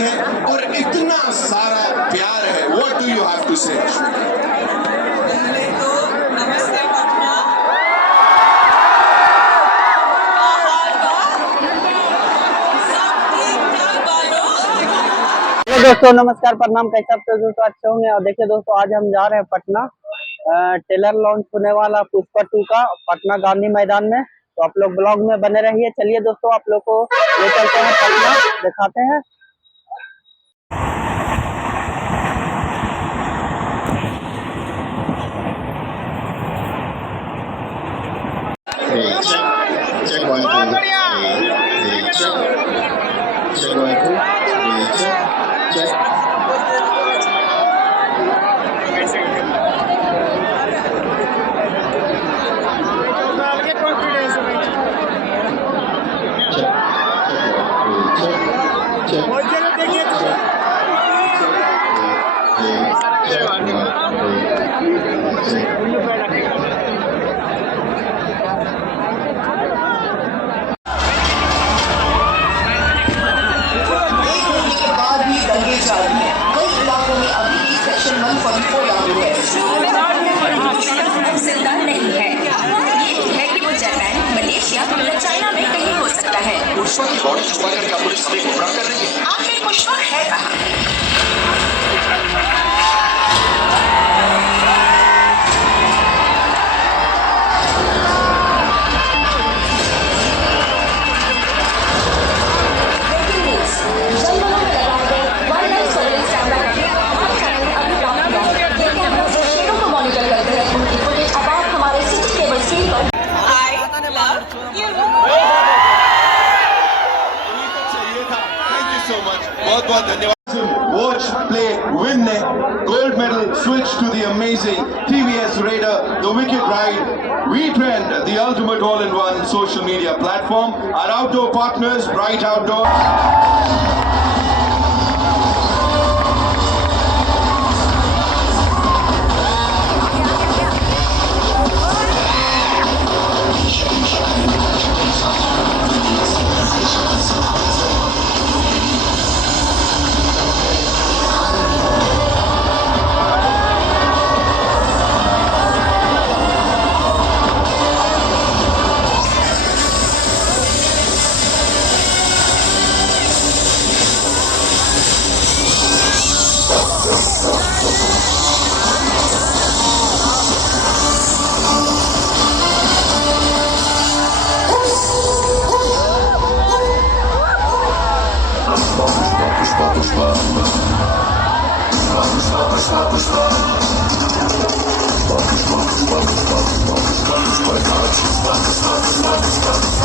पहले तो नमस्ते पटना। हेलो दोस्तों, नमस्कार, प्रणाम। कैसे आप सब दोस्तों? अच्छे होंगे। और देखिए दोस्तों, आज हम जा रहे हैं पटना। ट्रेलर लॉन्च होने वाला पुष्पा 2 का पटना गांधी मैदान में। तो आप लोग ब्लॉग में बने रहिए। चलिए दोस्तों, आप लोग को ले चलते हैं पटना, दिखाते हैं। चाइना में कहीं हो सकता है। पुष्पा की बॉडी छुपा कर क्या पुलिस हमें गुमराह कर रही है? आखिर पुष्पा है कहाँ? बहुत बहुत धन्यवाद। Watch, play, win, gold medal, switch to the amazing TVS Raider, the Wicked Ride, Retrend, the ultimate all-in-one social media platform. Our outdoor partners, Bright Outdoor.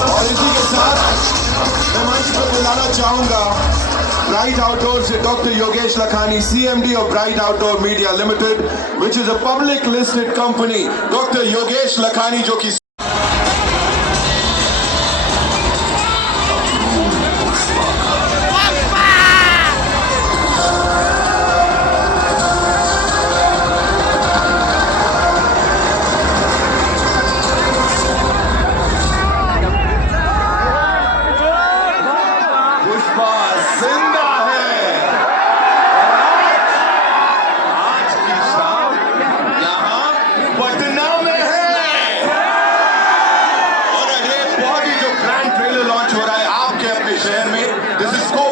और इसी के साथ मैं मंच पर बुलाना चाहूंगा ब्राइट आउटडोर से doctor Yogesh Lakhani, CMD of Bright Outdoor Media Limited, which is a public listed company. Doctor Yogesh Lakhani जो कि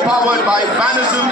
powered by Fanism.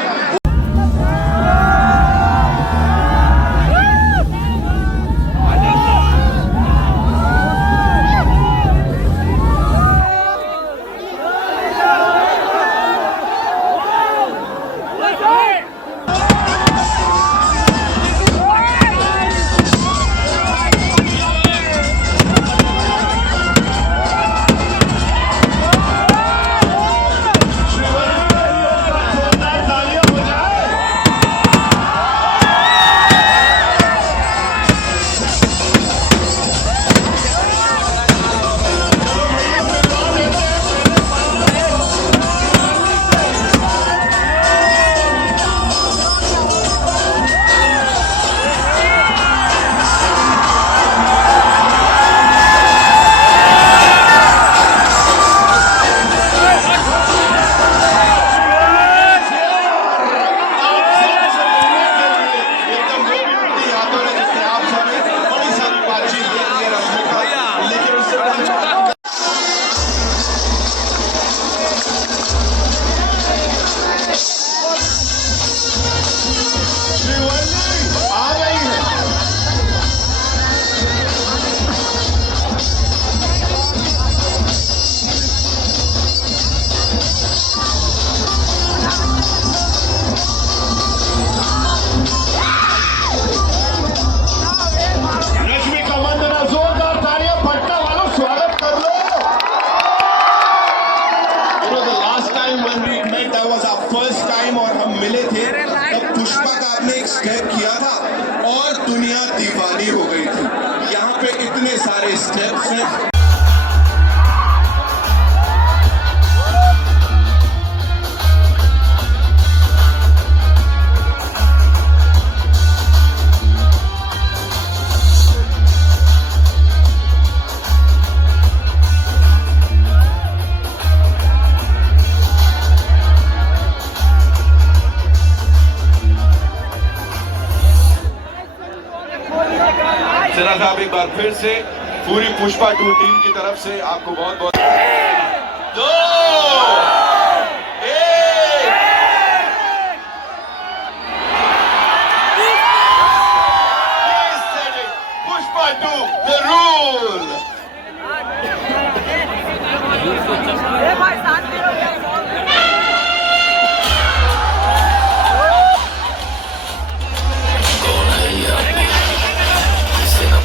First time और हम मिले थे तब पुष्पा का आपने एक स्टेप किया था और दुनिया दीवानी हो गई थी। यहाँ पे इतने सारे स्टेप्स हैं। सिरा साहब एक बार फिर से पूरी पुष्पा 2 टीम की तरफ से आपको बहुत बहुत 2 1 पुष्पा 2 द रूल।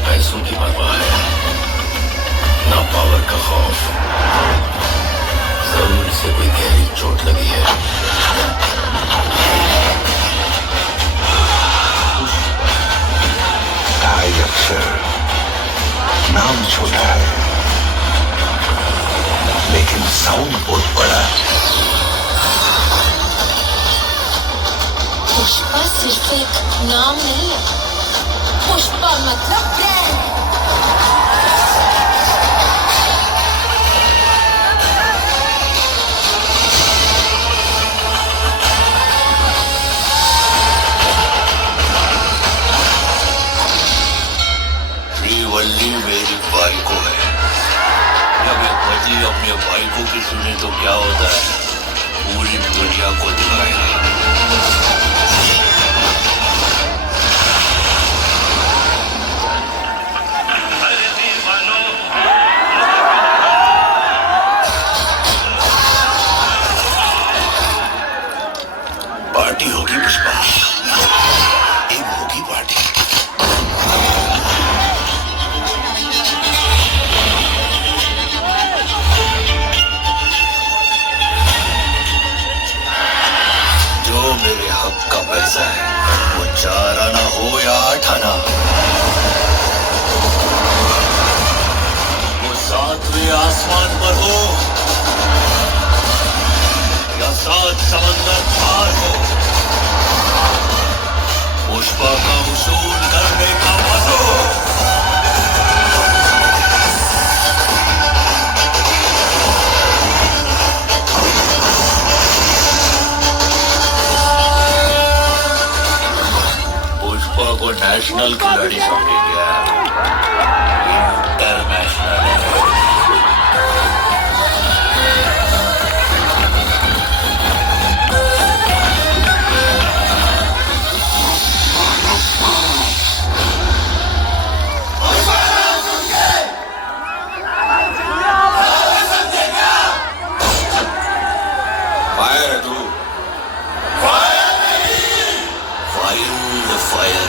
पैसों की परवाह है ना पावर का खौफ, जरूर से कोई गहरी चोट लगी है। ढाई अक्षर, नाम छोटा है लेकिन साउंड बहुत बड़ा है। पुष्पा सिर्फ एक नाम नहीं है, पुष्पा मतलब ब्रांड। श्रीवल्ली मेरी वाइको है। जब एक पति अपने वाइको की सुने तो क्या होता है, पूरी दुनिया को दिखाएगा। पार्टी होगी पुष्पा, एक होगी पार्टी। जो मेरे हक का पैसा है वो 4 आना हो या 8 आना, वो 7वें आसमान पर हो या 7 समंदर पार हो, पुष्पा का वसूल करने का मजो। पुष्पा को नेशनल खिलाड़ी समझे गया, इंटरनेशनल है। फायर है तू, फायर फायर